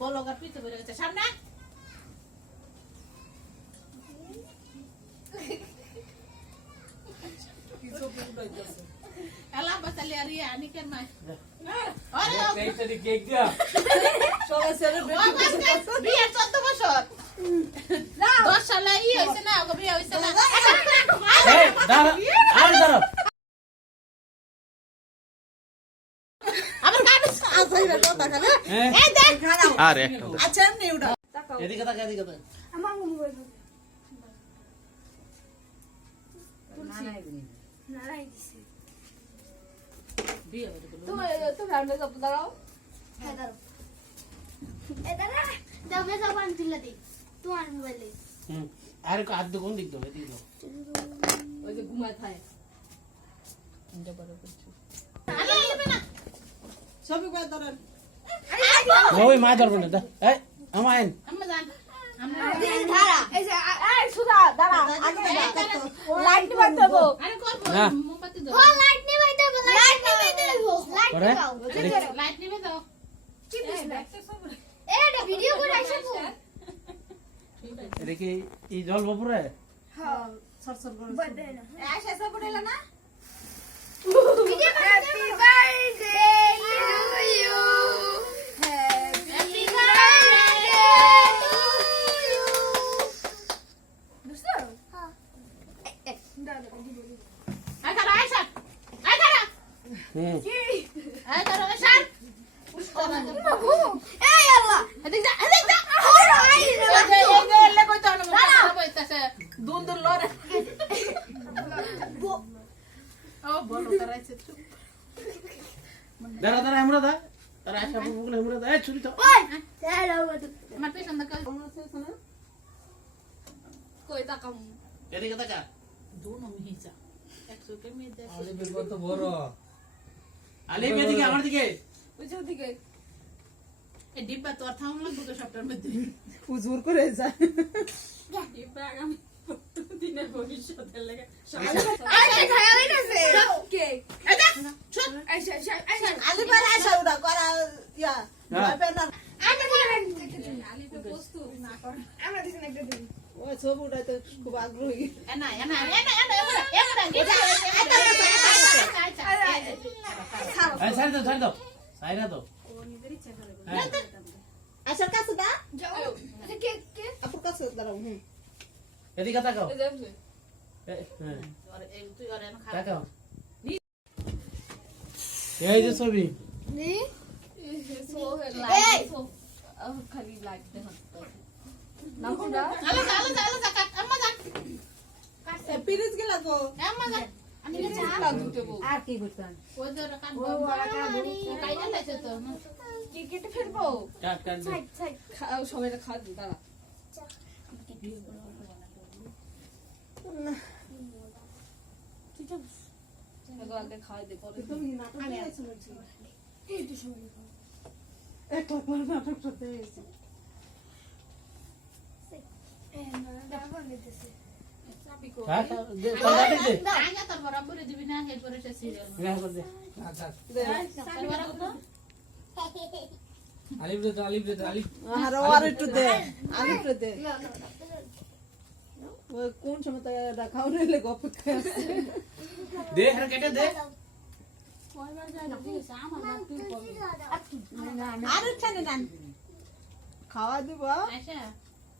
বলো পিছে বেড়ে গেছে সামনে এলা বাতালি আর আনি কেন নাই আরে এইটা কেক দিয়া সবাই সেলিব্রেট বিয়ে 14 বছর না 10 সালে হইছে না ওকে বিয়ে হইছে না এই দাঁড়া আর দাঁড়া আমার কাছে আসাইরা কথা খালে এই দেখ আরে আচ্ছা এমনি উড়া এদিকে তাকা এদিকে তাকা আমার মোবাইল নারাই দিছে বিয়ে হইছে তুমি রাউন্ডে যাব দাঁড়াও হ্যাঁ দাঁড়াও এ দাঁড়া যাবে যাবান দিলা দি তোমার মোবাইলে আরে কো আদ কোন দিক দাও এদিকে দাও ওই যে ঘুমায় থাকে ইনজা বড় কিছু আরে এবে না সবই কই ধরেন ওই মা ধরব না দা এই আমাইন আম্মা জান আম্মা ধারা এই যে এই সুধা দাঁড়া আগে লাইট নিবাই দেব আরে করব মোমবাতি দাও হ্যাঁ লাইট নিবাই দেব লাইট নিবাই দেব লাইট করে দাও লাইট নিবে দাও কি এটা ভিডিও করে আইছো এটা কি এই জল বপুরে হ্যাঁ সরসর করে বদে না আশা সব পড়েলা না video happy birthday to you happy birthday to you বুঝছো হ্যাঁ দাদা আই খারা আয়শা আই খারা কি আই খারা আয়শা এই আল্লাহ এদিক যা ওরে আই এই লে কই তো না বইতাছে দুন দুন লরে ও বলো করাইছে চুপ দাঁড়া দাঁড়া আমরা দা তারা আশা বকুলে আমরা দা এই ছুরি তো ওই চলো বাদু আমার পেছন দা কই না কই তাকাম এদিকে তাকা দুনো মিহিসা 100 কে মে দে আলি বের তো বড় আলি এদিকে আমার দিকে ওই যে ওদিকে এই ডিব্বা তো আর থাম লাগবে তো সবটার মধ্যে হুজুর করে যা ডিব্বা আগামী দিনের ভবিষ্যতের লাগে আচ্ছা খায়া হইতাছে কে এটা চুপ আচ্ছা আচ্ছা আলি পার আশা উড়া করা ইয়া না আমি করেন আলিতে বস্তু না কর আমরা দিছেন একটা দিন ও সব উঠাইতে খুব আগ্রহী এনা এই সাইড দাও সাইরা দাও আশার কাছে দা যাও এটা কে কে আপুর কাছে দাঁড়াও এদিকে তাকাও এই যে হ্যাঁ তুই আর এনা খা তাকাও এই যে ছবি নি সো এই খালি লাইট দেখো নাম কোনটা আলো কাট আম্মা যান কাটছে পিরিজ গেলা গো আম্মা যান আমি চা দুটো বউ আর কি করতাম ওই যে কাট কাইনা লাইছে তো কি কেটে ফেলবো কাট কাট দে। সাইড সাইড সবাই খা দাঁড়া আগে খাওয়াই দে পরে তুমি নাটক করেছো বলছি এই তো সময় একটা পর নাটক করতে হয়েছে দাও নিতেছে চাবি কো হ্যাঁ দে দাঁড়া দে আগে তোর বরাবর দিবি না হে করে সে সিরিয়াল হ্যাঁ কর দে আচ্ছা আলিপ দে আর একটু দে আর একটু দে ওই কোন সময় তো রাখাও নিলে অপেক্ষা আছে দে আর কেটে দে আর ছানে নান খাওয়া দিব আচ্ছা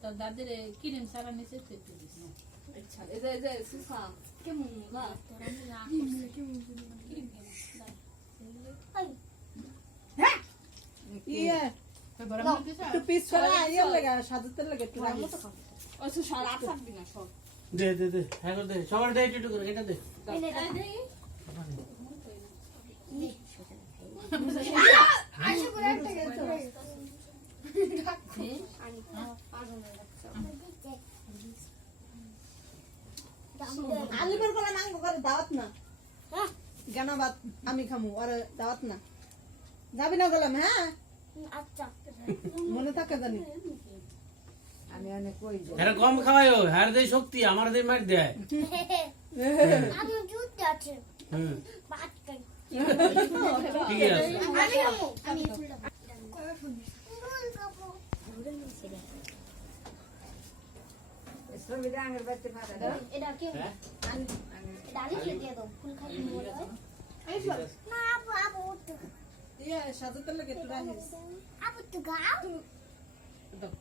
তোর দাদির কিরিম সারা নিচে তুই দিস না আচ্ছা এই যে সুসা কেমন না ইয়ে বরাবর দিছ একটু পিস করা ইয়ে লাগা সাজাতে লাগে একটু রাখিস ওই সুসা আর থাকবি না সব দে হ্যাঁ কর দে সবার দে একটু করে কেটে দে আশা করে একটা গেছে আলিবের কোলা মাংস করে দাওয়াত না গানা বাত আমি খামু আর দাওয়াত না যাবি না গেলাম হ্যাঁ আচ্ছা মনে থাকে জানি আমি অনেক কই যাই হ্যাঁ কম খাওয়াইও হ্যাঁ দেয় শক্তি আমার দেয় মার দেয় আমি জুত আছে হুম ভাত খাই ঠিক আছে আমি ফুলটা শ্রমিকরা আঙের বাড়তে পারে এটা কি হ্যাঁ এটা আগে দিয়ে দাও ফুল খাই না আপু আপু উঠো ইয়ে সাজাতে লাগে একটু রাখিস আপু তো গাও দাও